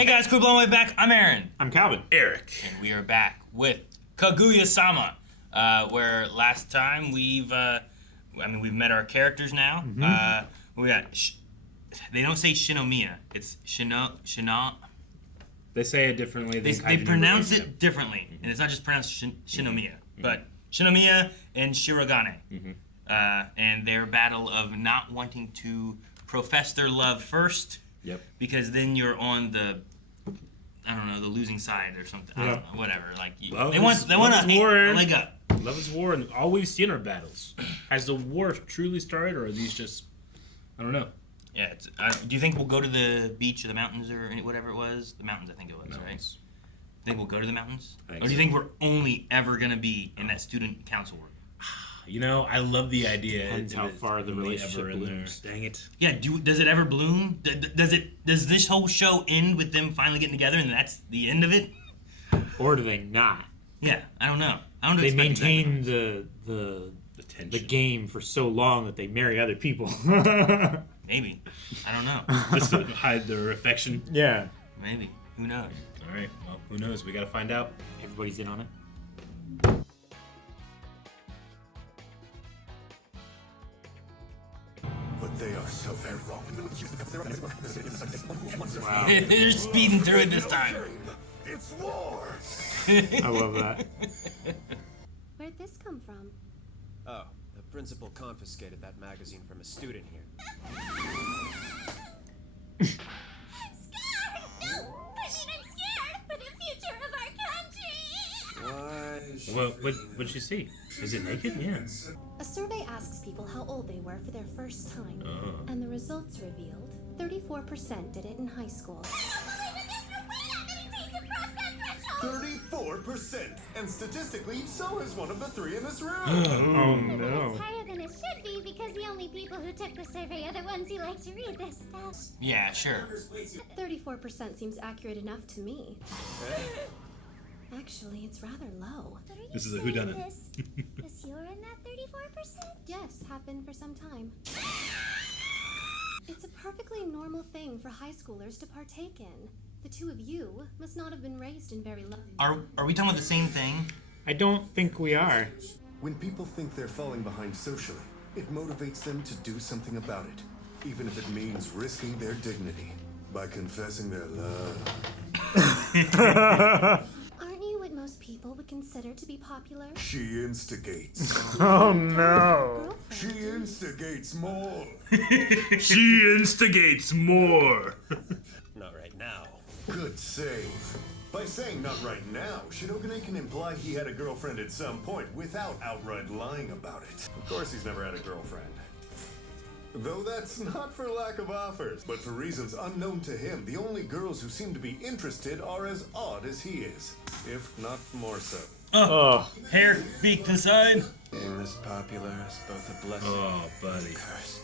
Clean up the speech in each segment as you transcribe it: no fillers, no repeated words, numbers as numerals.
Hey guys, cool blown way back. I'm Aaron. I'm Calvin. Eric. And we are back with Kaguya-sama, where last time we've met our characters now. We got, they don't say Shinomiya, it's Shino. They say it differently. They pronounce it differently, and it's not just pronounced Shinomiya, but Shinomiya and Shirogane. And their battle of not wanting to profess their love first. Yep. Because then you're on the, I don't know, the losing side or something. I don't know, whatever. Like they want to leg up. Love is war, and all we've seen are battles. Has the war truly started, or are these just? I don't know. Yeah. Do you think we'll go to the beach or the mountains or whatever it was? The mountains, I think it was, right? Think we'll go to the mountains, or do you think we're only ever gonna be in that student council work? You know, I love the idea. Depends how far the relationship blooms. Dang it. Yeah. Does it ever bloom? Does this whole show end with them finally getting together and that's the end of it? Or do they not? Yeah, I don't know. I don't know. They maintain the game for so long that they marry other people. Maybe. I don't know. Just to hide their affection. Yeah. Maybe. Who knows? All right. Well, who knows? We gotta find out. Everybody's in on it. But they are so very wrong. Wow. They're speeding through it this time. It's war! I love that. Where'd this come from? Oh, the principal confiscated that magazine from a student here. I'm scared! No! I'm scared for the future of our country! Why? Well, what'd you see? Is it naked? Yeah. A survey asks people how old they were for their first time. And the results revealed 34% did it in high school. 34%! And statistically, so is one of the three in this room! Oh no. It's higher than it should be because the only people who took the survey are the ones who like to read this stuff. Yeah, sure. 34% seems accurate enough to me. Actually, it's rather low. This is a whodunit. Because you're in that 34%? Yes, have been for some time. It's a perfectly normal thing for high schoolers to partake in. The two of you must not have been raised in very loving. Are we talking about the same thing? I don't think we are. When people think they're falling behind socially, it motivates them to do something about it, even if it means risking their dignity by confessing their love. Aren't you what most people would consider to be popular? She instigates. Oh no. She instigates more. She instigates more. Not right now. Good save. By saying not right now, Shirogane can imply he had a girlfriend at some point without outright lying about it. Of course he's never had a girlfriend. Though that's not for lack of offers, but for reasons unknown to him, the only girls who seem to be interested are as odd as he is, if not more so. Hair, beak to the side. Being this popular is both a blessing Oh, buddy. and a curse.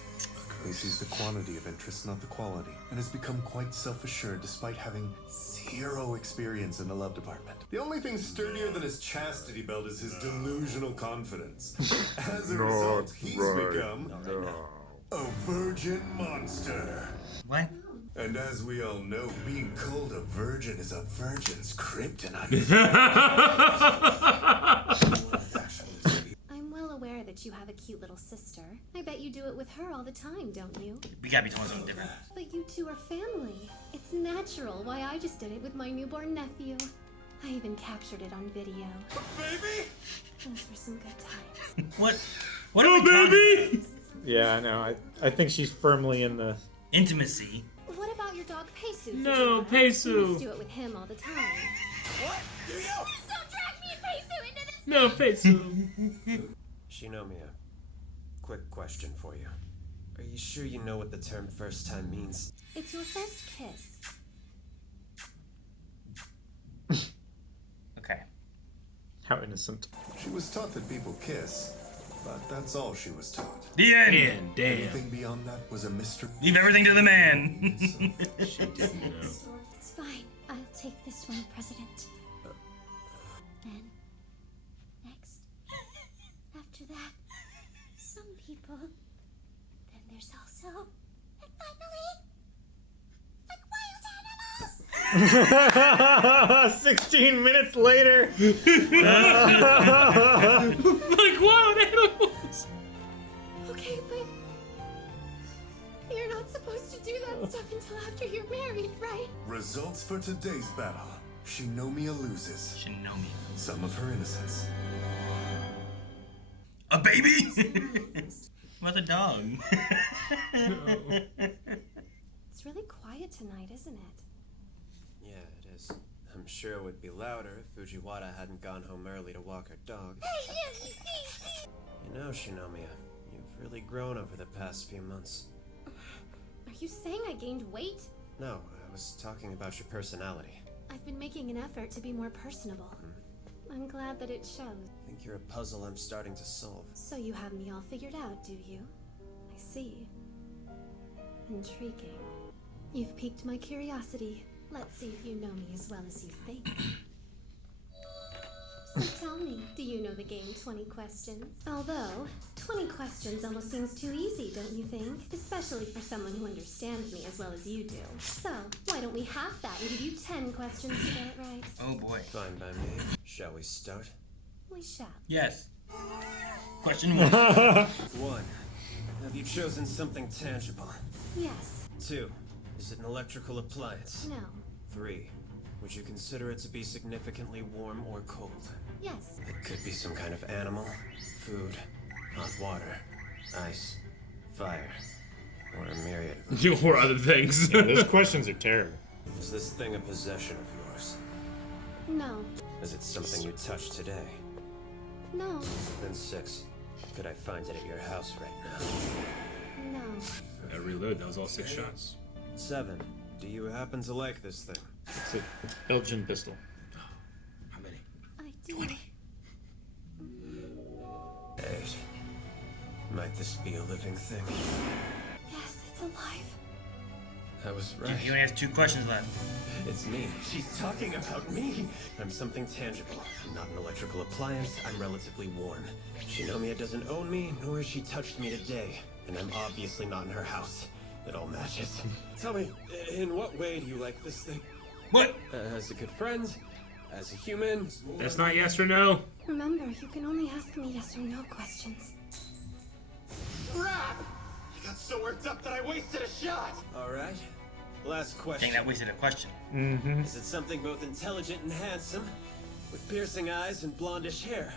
He sees the quantity of interest, not the quality, and has become quite self-assured despite having zero experience in the love department. The only thing sturdier than his chastity belt is his delusional confidence. As a result, he's become a virgin monster. What? And as we all know, being called a virgin is a virgin's kryptonite. I'm well aware that you have a cute little sister. I bet you do it with her all the time, don't you? We gotta be talking something different. But you two are family. It's natural why I just did it with my newborn nephew. I even captured it on video. Baby! Those were some good times. What are we talking about? Yeah, I know. I think she's firmly in the... Intimacy. What about your dog Peisu? No, Fujita? You must Peisu. do it with him all the time. What? Do you? Don't drag me and Peisu into this! No, Peisu. Shinomiya, quick question for you. Are you sure you know what the term first time means? It's your first kiss. Okay. How innocent. She was taught that people kiss, but that's all she was taught. The end. And damn. Anything beyond that was a mystery. Leave everything to the man. She didn't know. It's fine. I'll take this one, President. Then, next, after that, some people. Then there's also, and finally, like wild animals. 16 minutes later. Like wild animals. Okay, but you're not supposed to do that stuff until after you're married, right? Results for today's battle. Shinomiya loses Shinomiya. some of her innocence. A baby? What a dog. It's really quiet tonight, isn't it? Yeah, it is. I'm sure it would be louder if Fujiwara hadn't gone home early to walk her dog. You know, Shinomiya, you've really grown over the past few months. Are you saying I gained weight? No, I was talking about your personality. I've been making an effort to be more personable. I'm glad that it shows. I think you're a puzzle I'm starting to solve. So you have me all figured out, do you? I see. Intriguing. You've piqued my curiosity. Let's see if you know me as well as you think. So tell me, do you know the game 20 Questions? Although, 20 questions almost seems too easy, don't you think? Especially for someone who understands me as well as you do. So, why don't we half that and give you 10 questions to get it right? Oh boy. Fine by me. Shall we start? We shall. Yes. Question 1. 1. Have you chosen something tangible? Yes. 2. Is it an electrical appliance? No. 3. Would you consider it to be significantly warm or cold? Yes. It could be some kind of animal, food, hot water, ice, fire, or a myriad of Or other things. Yeah, those questions are terrible. Is this thing a possession of yours? No. Is it something you touched today? No. Then 6. Could I find it at your house right now? No. I reload. That was all 6 shots. 7. Do you happen to like this thing? It's a Belgian pistol. How many? I do. 20. 8. Might this be a living thing? Yes, it's alive. I was You right. only have 2 questions left. It's me. She's talking about me. I'm something tangible. I'm not an electrical appliance. I'm relatively warm. Shinomiya doesn't own me, nor has she touched me today. And I'm obviously not in her house. It all matches. Tell me, in what way do you like this thing? What? As a good friend? As a human? That's not yes or no. Remember, you can only ask me yes or no questions. Crap! I got so worked up that I wasted a shot! Alright. Last question. Dang, that wasted a question. Is it something both intelligent and handsome? With piercing eyes and blondish hair?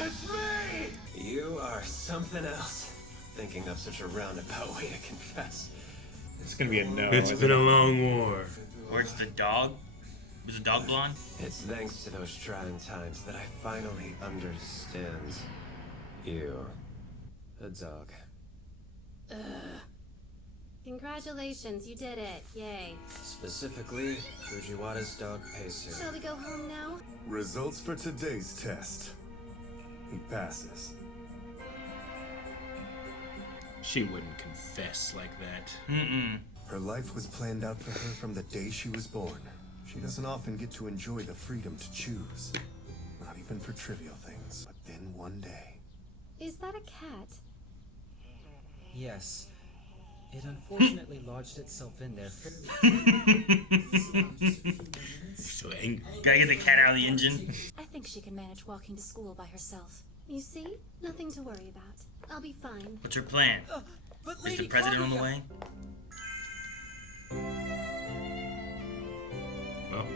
It's me! You are something else. Thinking of such a roundabout way to confess. It's gonna be a no. It's isn't been it? a long war. Or it's the dog. Was the dog blonde? It's thanks to those trying times that I finally understand you. A dog. Congratulations, you did it. Yay. Specifically, Fujiwara's dog Pacer. Shall we go home now? Results for today's test. He passes. She wouldn't confess like that. Mm-mm. Her life was planned out for her from the day she was born. She doesn't often get to enjoy the freedom to choose. Not even for trivial things. But then one day... Is that a cat? Yes. It unfortunately lodged itself in there. So angry. Gotta get the cat out of the engine. I think she can manage walking to school by herself. You see? Nothing to worry about. I'll be fine. What's her plan? But Is Lady the president on the Kaguya- way? Well,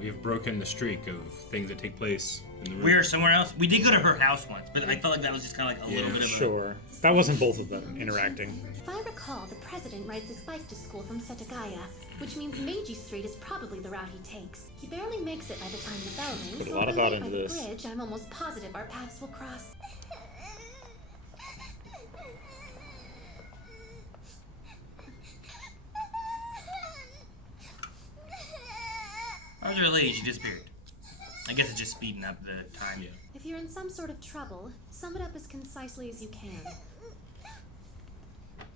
we have broken the streak of things that take place in the room. We are somewhere else. We did go to her house once, but I felt like that was just kind of like a little bit of a... Sure. That wasn't both of them interacting. If I recall, the president rides his bike to school from Setagaya, which means Meiji Street is probably the route he takes. He barely makes it by the time the bell rings, Put a so lot if of I thought wait by into the this. bridge, I'm almost positive our paths will cross. How's your lady? She disappeared. I guess it's just speeding up the time. Yeah. If you're in some sort of trouble, sum it up as concisely as you can.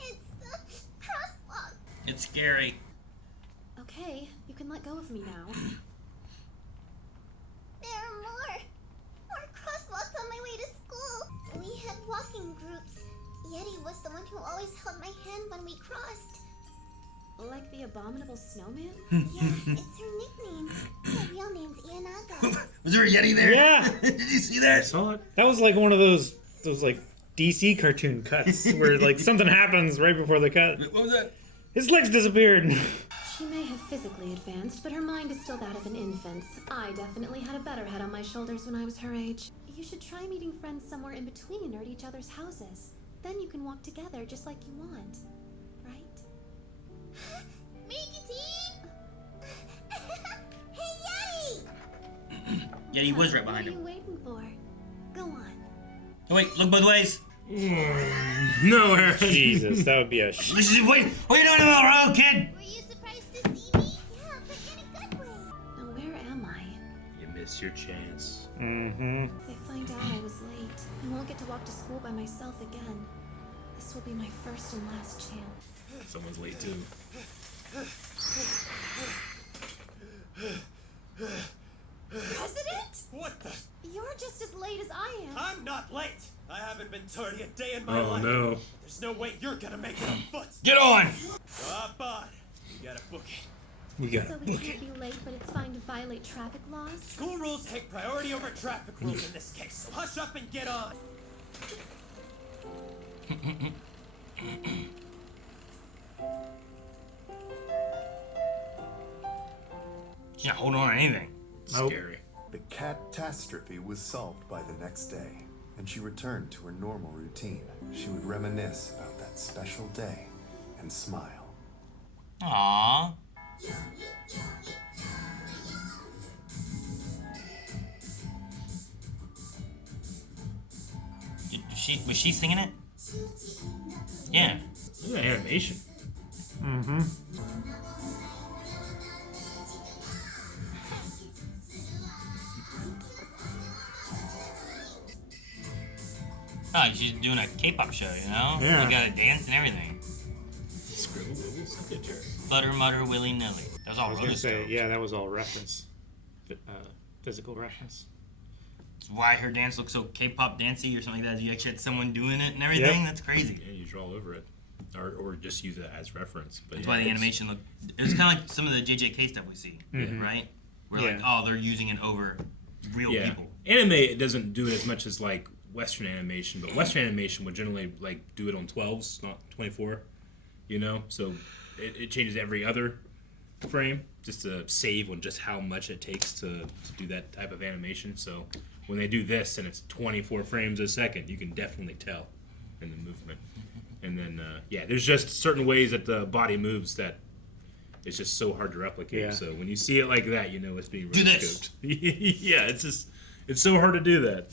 It's the crosswalk. It's scary. Okay, you can let go of me now. There are more crosswalks on my way to school. We had walking groups. Yeti was the one who always held my hand when we crossed. Like the abominable snowman? Yeah, it's her nickname. Her real name's Ianaga. Was there a Yeti there? Yeah. Did you see that? I saw it. That was like one of those like DC cartoon cuts where like something happens right before the cut. What was that? His legs disappeared. She may have physically advanced, but her mind is still that of an infant's. I definitely had a better head on my shoulders when I was her age. You should try meeting friends somewhere in between or at each other's houses. Then you can walk together just like you want. Right? Miyuki team! Hey, Yeti! Yeti was right behind What are him. you waiting for? Go on. Oh, wait, look both ways. No, Aaron. Jesus, that would be a Wait, what are you doing in the road, kid? Were you surprised to see me? Yeah, but in a good way. Now where am I? You missed your chance. Mm-hmm. If they find out I was late, I won't get to walk to school by myself again. This will be my first and last chance. Someone's late too. President? What the? You're just as late as I am. I'm not late. I haven't been tardy a day in my Oh life. no. There's no way you're gonna make it on foot. Get on! Hop on. You gotta book it. We got So we can't be late, but it's fine to violate traffic laws? School rules take priority over traffic rules in this case, so hush up and get on. She's not holding on to anything. Nope. Scary. The catastrophe was solved by the next day, and she returned to her normal routine. She would reminisce about that special day and smile. Aww. Was she singing it? Yeah. Look at that animation. Mm-hmm. Oh, she's doing a K-pop show, you know? Yeah. You gotta dance and everything. Scribble, bubble, signature. Flutter, mutter, willy-nilly. That was all I was gonna say, rotoscope. yeah, that was all reference. Physical reference. That's why her dance looks so K-pop dancey or something like that. You actually had someone doing it and everything. Yep. That's crazy. Yeah, you draw over it. Or just use it as reference. But That's yeah, why the it's- animation looked... It was kind of like some of the JJK stuff we see, right? Where like, Yeah. oh, they're using it over real Yeah. people. Anime it doesn't do it as much as like Western animation, but Western animation would generally like do it on 12s, not 24. You know, so it changes every other frame just to save on just how much it takes to do that type of animation. So when they do this and it's 24 frames a second, you can definitely tell in the movement. And then yeah, there's just certain ways that the body moves that it's just so hard to replicate. Yeah. So when you see it like that, you know it's being Do this. rotoscoped. Yeah, it's so hard to do that.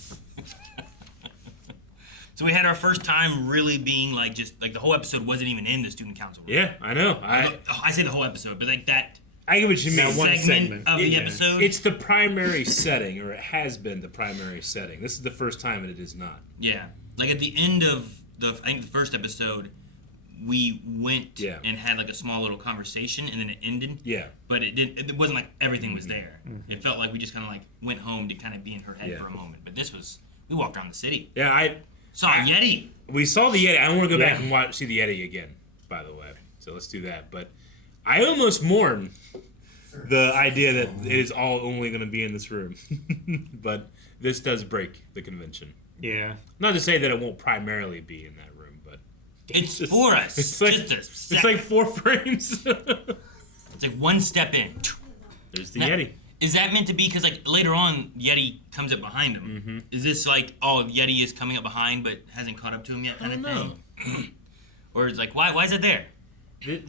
So we had our first time really being like just like the whole episode wasn't even in the student council room. Yeah, I know. I say the whole episode, but like that I get what you mean. That one segment segment. of the Yeah. episode. It's the primary setting, or it has been the primary setting. This is the first time that it is not. Yeah, like at the end of I think the first episode, we went Yeah. and had like a small little conversation, and then it ended. Yeah. But it didn't. It wasn't like everything was there. It felt like we just kind of like went home to kind of be in her head Yeah. for a moment. But this was we walked around the city, Yeah, saw a Yeti. we saw the Yeti. I want to go back Yeah. and see the Yeti again, by the way. So let's do that. But I almost mourn the idea that it is all only going to be in this room. But this does break the convention. Yeah. Not to say that it won't primarily be in that room, but It's just- for us. It's like just a it's sec. like 4 frames. It's like one step in. There's the Now, Yeti. Is that meant to be because like later on Yeti comes up behind him? Mm-hmm. Is this like oh Yeti is coming up behind but hasn't caught up to him yet kind of don't thing? Or it's like why is it there?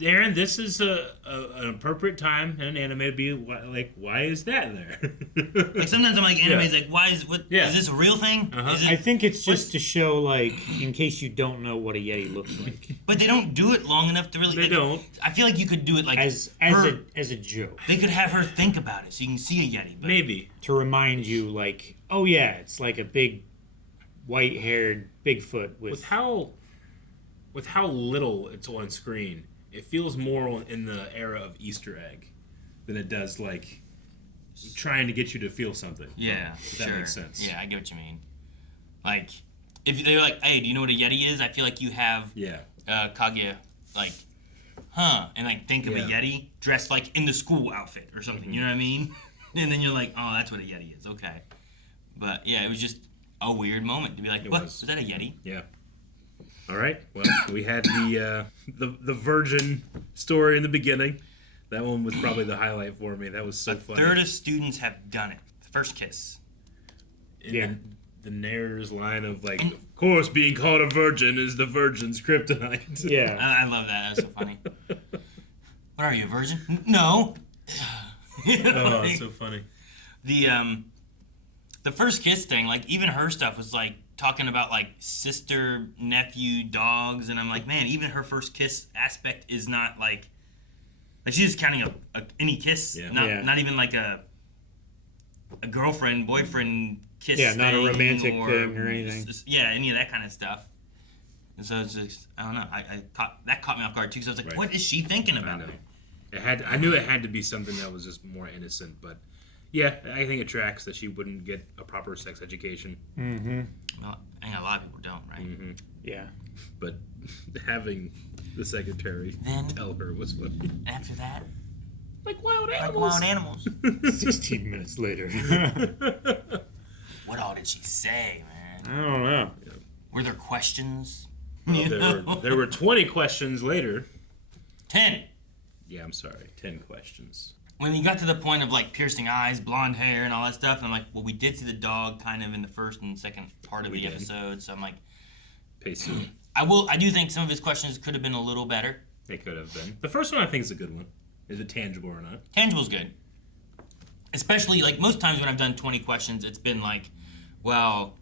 Aaron, this is an appropriate time in an anime to be like, why is that there? Like sometimes I'm like anime's Yeah. like why is what Yeah. is this a real thing? Uh-huh. Is it, I think it's just to show, like, in case you don't know what a Yeti looks like, but they don't do it long enough to really. They like, don't. I feel like you could do it like as her- a joke, They could have her think about it so you can see a Yeti. But Maybe. to remind you, like, oh yeah, it's like a big, white-haired Bigfoot With how little it's on screen, it feels more in the era of Easter Egg than it does like trying to get you to feel something. Yeah, If that sure. makes sense. Yeah, I get what you mean. Like if they're like, hey, do you know what a Yeti is? I feel like you have Kaguya, like, and like think of a Yeti dressed like in the school outfit or something. You know what I mean? And then you're like, oh, that's what a Yeti is. Okay. But yeah, it was just a weird moment to be like, what? Was that a Yeti? Yeah. All right. Well, we had the virgin story in the beginning. That one was probably the highlight for me. That was so funny. A third of students have done it. The first kiss. The narrator's line of like, of course, being called a virgin is the virgin's kryptonite. Yeah. I love that. That was so funny. What are you, a virgin? No. Oh, it's so funny. The first kiss thing, like even her stuff was like talking about like sister, nephew, dogs, and I'm like, man, even her first kiss aspect is not like she's just counting any kiss, not even like a girlfriend, boyfriend kiss. Yeah, not a romantic or, thing or anything. Any of that kind of stuff. And so it's just, I don't know. That caught me off guard too. So I was like, what is she thinking about? I knew it had to be something that was just more innocent, but yeah, I think it tracks that she wouldn't get a proper sex education. Mm-hmm. Well, I think a lot of people don't, right? Mm-hmm. Yeah. But having the secretary tell her was funny. After that, like wild animals. 16 minutes later. What all did she say, man? I don't know. Were there questions? There were 20 questions later. 10. Yeah, I'm sorry. 10 questions. When you got to the point of like piercing eyes, blonde hair, and all that stuff, and I'm like, well, we did see the dog kind of in the first and second part of the episode, so I'm like, I do think some of his questions could have been a little better. They could have been. The first one I think is a good one. Is it tangible or not? Tangible's good. Especially like most times when I've done 20 questions, it's been like, well,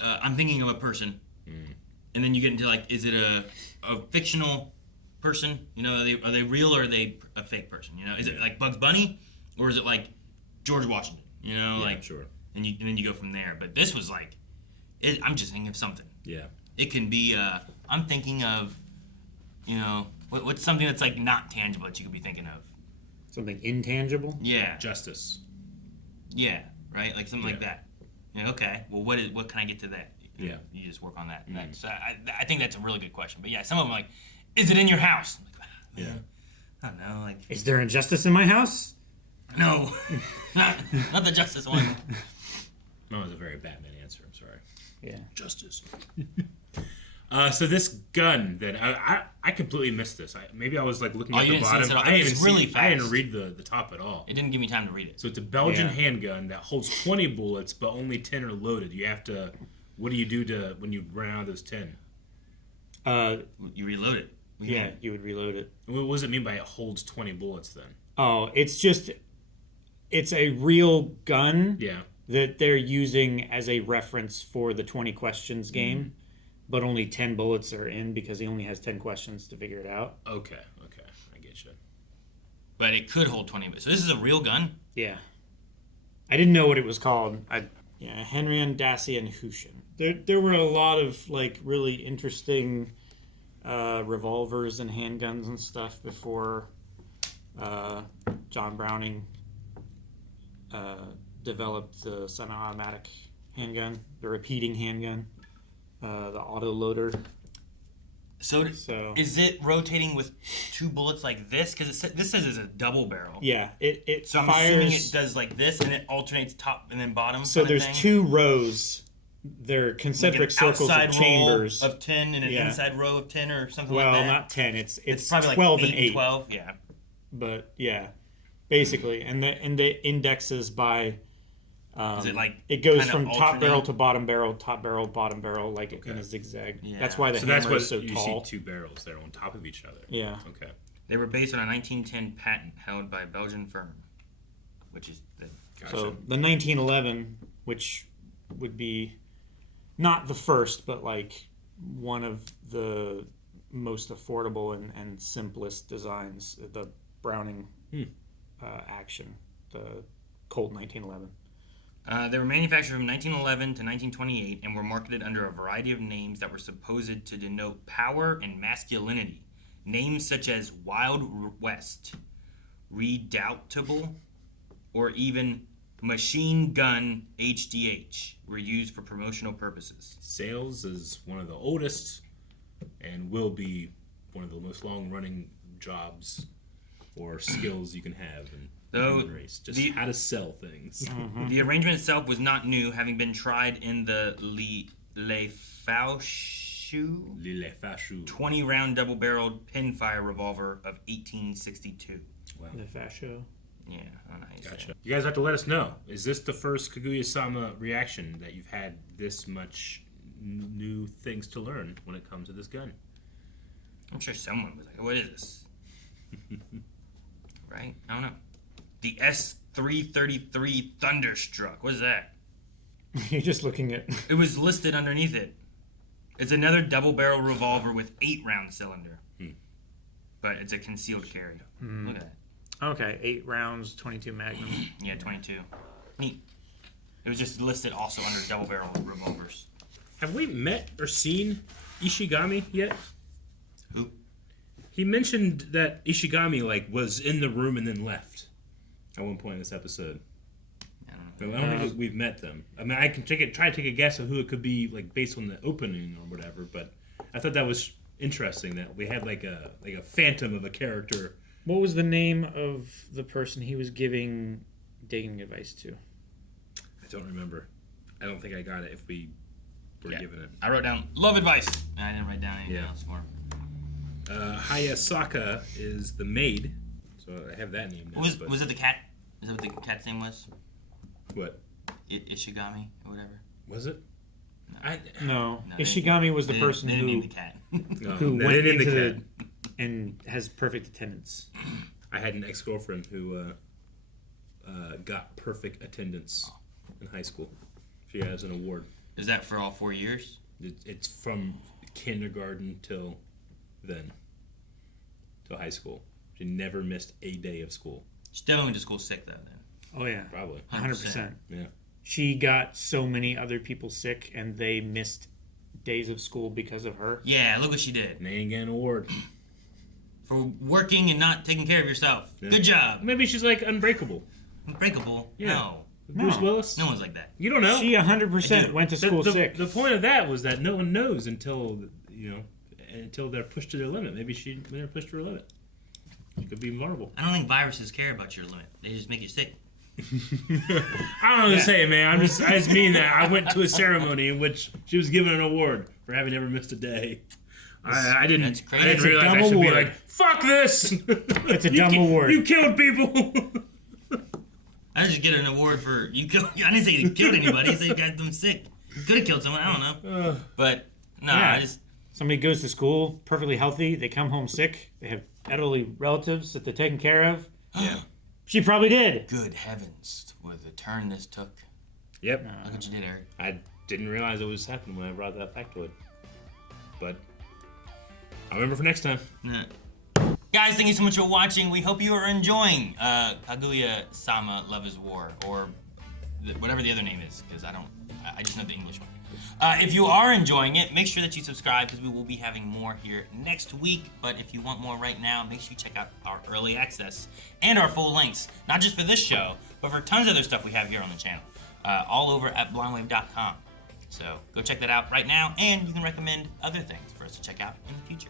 I'm thinking of a person, and then you get into like, is it a fictional person? You know, are they real or are they a fake person? You know, is it like Bugs Bunny or is it like George Washington? You know, sure. And then you go from there. But this was like, I'm just thinking of something. Yeah. It can be. I'm thinking of, you know, what's something that's like not tangible that you could be thinking of. Something intangible. Yeah. Justice. Yeah. Right. Like something like that. Yeah. Okay. Well, what can I get to that? Yeah. You just work on that. Mm-hmm. So I think that's a really good question. But yeah, some of them like, is it in your house? Like, man, I don't know. Like, is there injustice in my house? No, not the justice one. No, it was a very Batman answer. I'm sorry. Yeah. Justice. So this gun that I completely missed this. Maybe I was like looking at the bottom. I didn't read the top at all. It didn't give me time to read it. So it's a Belgian handgun that holds 20 bullets, but only 10 are loaded. You have to. What do you do when you run out of those 10? You reload it. Yeah, you would reload it. What does it mean by it holds 20 bullets then? Oh, it's a real gun. Yeah. That they're using as a reference for the 20 questions game, but only 10 bullets are in because he only has 10 questions to figure it out. Okay, I get you. But it could hold 20. So this is a real gun? Yeah. I didn't know what it was called. Henrion, Dassey, and Hushin. There were a lot of like really interesting revolvers and handguns and stuff before John Browning developed the semi-automatic handgun, the repeating handgun, the auto-loader. So is it rotating with 2 bullets like this? Because this says it's a double barrel. Yeah, it so I'm fires, assuming it does like this, and it alternates top and then bottom. So there's 2 rows. They're concentric circles of chambers of 10 and an inside row of 10 or something like that. Well, not 10. It's probably 12 like 8 and 8. 12, yeah. But yeah, basically, and the indexes by. Is it like it goes from top barrel to bottom barrel, top barrel, bottom barrel, like in a zigzag. Yeah. That's why the hammer is so tall. You see 2 barrels there on top of each other. Yeah. Okay. They were based on a 1910 patent held by a Belgian firm, which is so the 1911, which would be not the first, but like one of the most affordable and simplest designs, the Browning action, the Colt 1911. They were manufactured from 1911 to 1928 and were marketed under a variety of names that were supposed to denote power and masculinity. Names such as Wild West, Redoubtable, or even machine gun HDH were used for promotional purposes? Sales is one of the oldest and will be one of the most long-running jobs or skills you can have in the human race. Just how to sell things. The arrangement itself was not new, having been tried in the Le Faucheux 20-round double-barreled pinfire revolver of 1862. Wow. The fascio. Yeah, I don't know how you say Gotcha. it. You guys have to let us know. Is this the first Kaguya-sama reaction that you've had this much new things to learn when it comes to this gun? I'm sure someone was like, what is this? Right? I don't know. The S333 Thunderstruck. What is that? You're just looking at. It was listed underneath it. It's another double-barrel revolver with 8-round cylinder. But it's a concealed carry. Look at that. Okay, 8 rounds, 22 Magnum. Yeah, 22. Neat. It was just listed also under double-barrel revolvers. Have we met or seen Ishigami yet? Who? He mentioned that Ishigami was in the room and then left at one point in this episode. I don't know. I don't think we've met them. I mean, I can try to take a guess of who it could be, based on the opening or whatever. But I thought that was interesting that we had a phantom of a character. What was the name of the person he was giving dating advice to? I don't remember. I don't think I got it if we were given it. I wrote down love advice. And I didn't write down anything else for him. Hayasaka is the maid, so I have that name now. Was it the cat? Is that what the cat's name was? What? Ishigami or whatever? Was it? No. Ishigami was the person they who named the cat. who went into and has perfect attendance. I had an ex-girlfriend who got perfect attendance in high school. She has an award. Is that for all 4 years? It's from kindergarten till then, till high school. She never missed a day of school. She definitely went to school sick though. Then Oh yeah, probably 100%. Yeah. She got so many other people sick, and they missed days of school because of her. Yeah, look what she did. And they ain't getting an award for working and not taking care of yourself. Yeah. Good job. Maybe she's like Unbreakable. Unbreakable? Yeah. No. Bruce Willis? No one's like that. You don't know. She 100% went to school sick. The point of that was that no one knows until they're pushed to their limit. Maybe she never pushed her limit. She could be vulnerable. I don't think viruses care about your limit. They just make you sick. I don't know what to say, man. I just mean that I went to a ceremony in which she was given an award for having never missed a day. I didn't realize I should be like, fuck this! It's a dumb award. You killed people! I just get an award for you kill. I didn't say you killed anybody. I said you got them sick. Could have killed someone. I don't know. But no, yeah. I just. Somebody goes to school perfectly healthy. They come home sick. They have elderly relatives that they're taking care of. Yeah. She probably did. Good heavens, what the turn this took. Yep. Look what you did, Eric. I didn't realize it was happening when I brought that factoid. But I'll remember for next time. Yeah. Guys, thank you so much for watching. We hope you are enjoying Kaguya-sama Love is War, or whatever the other name is, because I just know the English one. If you are enjoying it, make sure that you subscribe, because we will be having more here next week. But if you want more right now, make sure you check out our early access and our full lengths, not just for this show, but for tons of other stuff we have here on the channel, all over at blindwave.com. So go check that out right now, and you can recommend other things for us to check out in the future.